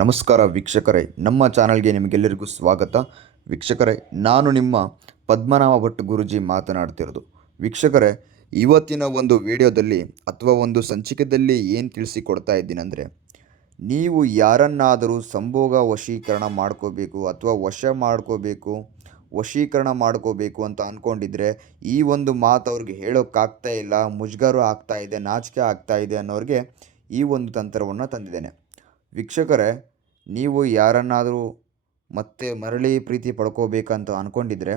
ನಮಸ್ಕಾರ ವೀಕ್ಷಕರೇ, ನಮ್ಮ ಚಾನಲ್ಗೆ ನಿಮಗೆಲ್ಲರಿಗೂ ಸ್ವಾಗತ. ವೀಕ್ಷಕರೇ, ನಾನು ನಿಮ್ಮ ಪದ್ಮನಾಭ ಭಟ್ ಗುರುಜಿ ಮಾತನಾಡ್ತಿರೋದು. ವೀಕ್ಷಕರೇ, ಇವತ್ತಿನ ಒಂದು ವಿಡಿಯೋದಲ್ಲಿ ಅಥವಾ ಒಂದು ಸಂಚಿಕೆಯಲ್ಲಿ ಏನು ತಿಳಿಸಿಕೊಡ್ತಾ ಇದ್ದೀನಿ ಅಂದರೆ ನೀವು ಯಾರನ್ನಾದರೂ ಸಂಭೋಗ ವಶೀಕರಣ ಮಾಡ್ಕೋಬೇಕು ಅಥವಾ ವಶ ಮಾಡ್ಕೋಬೇಕು, ವಶೀಕರಣ ಮಾಡ್ಕೋಬೇಕು ಅಂತ ಅಂದ್ಕೊಂಡಿದ್ರೆ ಈ ಒಂದು ಮಾತು ಅವ್ರಿಗೆ ಹೇಳೋಕ್ಕಾಗ್ತಾ ಇಲ್ಲ, ಮುಜುಗರ ಆಗ್ತಾ ಇದೆ, ನಾಚಿಕೆ ಆಗ್ತಾ ಇದೆ ಅನ್ನೋರಿಗೆ ಈ ಒಂದು ತಂತ್ರವನ್ನು ತಂದಿದ್ದೇನೆ. ವೀಕ್ಷಕರೇ, ನೀವು ಯಾರನ್ನಾದರೂ ಮತ್ತೆ ಮರಳಿ ಪ್ರೀತಿ ಪಡ್ಕೋಬೇಕಂತ ಅಂದ್ಕೊಂಡಿದ್ರೆ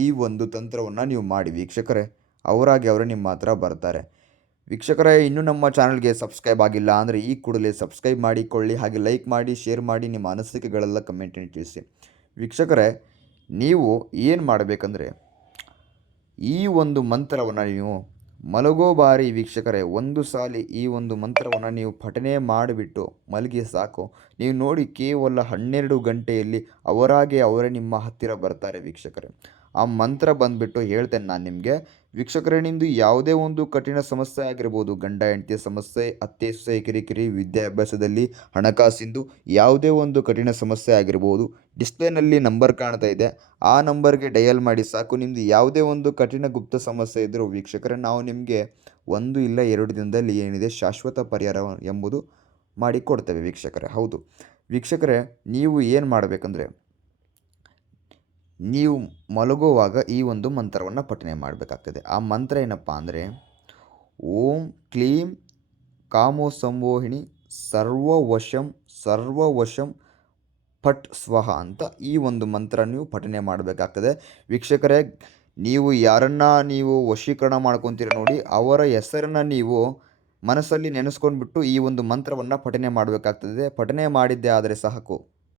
ಈ ಒಂದು ತಂತ್ರವನ್ನು ನೀವು ಮಾಡಿ. ವೀಕ್ಷಕರೇ, ಅವರಾಗಿ ಅವರೇ ನಿಮ್ಮ ಹತ್ರ ಬರ್ತಾರೆ. ವೀಕ್ಷಕರೇ, ಇನ್ನೂ ನಮ್ಮ ಚಾನಲ್ಗೆ ಸಬ್ಸ್ಕ್ರೈಬ್ ಆಗಿಲ್ಲ ಅಂದರೆ ಈ ಕೂಡಲೇ ಸಬ್ಸ್ಕ್ರೈಬ್ ಮಾಡಿಕೊಳ್ಳಿ, ಹಾಗೆ ಲೈಕ್ ಮಾಡಿ, ಶೇರ್ ಮಾಡಿ, ನಿಮ್ಮ ಅನಿಸಿಕೆಗಳೆಲ್ಲ ಕಮೆಂಟನ್ನು ತಿಳಿಸಿ. ವೀಕ್ಷಕರೇ, ನೀವು ಏನು ಮಾಡಬೇಕಂದ್ರೆ ಈ ಒಂದು ಮಂತ್ರವನ್ನು ನೀವು ಮಲಗೋ ಬಾರಿ ವೀಕ್ಷಕರೇ, ಒಂದು ಸಾಲಿ ಈ ಒಂದು ಮಂತ್ರವನ್ನು ನೀವು ಪಠನೆ ಮಾಡಿಬಿಟ್ಟು ಮಲಗಿ ಸಾಕು. ನೀವು ನೋಡಿ ಕೇವಲ ಹನ್ನೆರಡು ಗಂಟೆಯಲ್ಲಿ ಅವರಾಗೆ ಅವರೇ ನಿಮ್ಮ ಹತ್ತಿರ ಬರ್ತಾರೆ ವೀಕ್ಷಕರೇ. ಆ ಮಂತ್ರ ಬಂದುಬಿಟ್ಟು ಹೇಳ್ತೇನೆ ನಾನು ನಿಮಗೆ. ವೀಕ್ಷಕರೇ ನಿಂದು ಯಾವುದೇ ಒಂದು ಕಠಿಣ ಸಮಸ್ಯೆ ಆಗಿರ್ಬೋದು, ಗಂಡ, ಹೆಂಡತಿ ಸಮಸ್ಯೆ, ಅತ್ತೆ, ಸೊಸೆ ಕಿರಿಕಿರಿ ವಿದ್ಯಾಭ್ಯಾಸದಲ್ಲಿ ಹಣಕಾಸಿಂದು ಯಾವುದೇ ಒಂದು ಕಠಿಣ ಸಮಸ್ಯೆ ಆಗಿರ್ಬೋದು, ಡಿಸ್ಪ್ಲೇನಲ್ಲಿ ನಂಬರ್ ಕಾಣ್ತಾ ಇದೆ. ಆ ನಂಬರ್ಗೆ ಡಯಲ್ ಮಾಡಿ ಸಾಕು. ನಿಮ್ಮದು ಯಾವುದೇ ಒಂದು ಕಠಿಣ ಗುಪ್ತ ಸಮಸ್ಯೆ ಇದ್ದರೂ ವೀಕ್ಷಕರೇ, ನಾವು ನಿಮಗೆ ಒಂದು ಇಲ್ಲ ಎರಡು ದಿನದಲ್ಲಿ ಏನಿದೆ ಶಾಶ್ವತ ಪರಿಹಾರ ಎಂಬುದು ಮಾಡಿಕೊಡ್ತೇವೆ ವೀಕ್ಷಕರೇ. ಹೌದು. ವೀಕ್ಷಕರೇ, ನೀವು ಏನು ಮಾಡಬೇಕಂದ್ರೆ ನೀವು ಮಲಗುವಾಗ ಈ ಒಂದು ಮಂತ್ರವನ್ನು ಪಠನೆ ಮಾಡಬೇಕಾಗ್ತದೆ. ಆ ಮಂತ್ರ ಏನಪ್ಪ ಅಂದರೆ, ಓಂ ಕ್ಲೀಂ ಕಾಮೋ ಸಂವೋಹಿಣಿ ಸರ್ವವಶಂ ಸರ್ವವಶಂ ಪಟ್ ಸ್ವಹ ಅಂತ ಈ ಒಂದು ಮಂತ್ರ ನೀವು ಪಠನೆ ಮಾಡಬೇಕಾಗ್ತದೆ. ವೀಕ್ಷಕರೇ, ನೀವು ಯಾರನ್ನ ನೀವು ವಶೀಕರಣ ಮಾಡ್ಕೊತೀರ ನೋಡಿ, ಅವರ ಹೆಸರನ್ನು ನೀವು ಮನಸ್ಸಲ್ಲಿ ನೆನೆಸ್ಕೊಂಡ್ಬಿಟ್ಟು ಈ ಒಂದು ಮಂತ್ರವನ್ನು ಪಠನೆ ಮಾಡಬೇಕಾಗ್ತದೆ. ಪಠನೆ ಮಾಡಿದ್ದೇ ಆದರೆ ಸಾಕು.